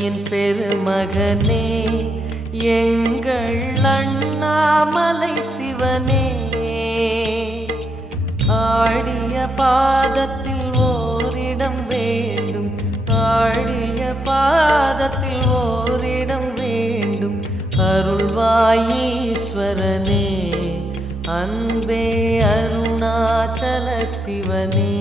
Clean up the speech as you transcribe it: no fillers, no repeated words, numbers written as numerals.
திருத்தணியின் பெருமகனே எங்கள் அண்ணாமலை சிவனே ஆடிய பாதத்தில் ஓரிடம் வேண்டும் ஆடிய பாதத்தில் ஓரிடம் வேண்டும் அருள்வாயீஸ்வரனே அன்பே அருணாச்சல சிவனே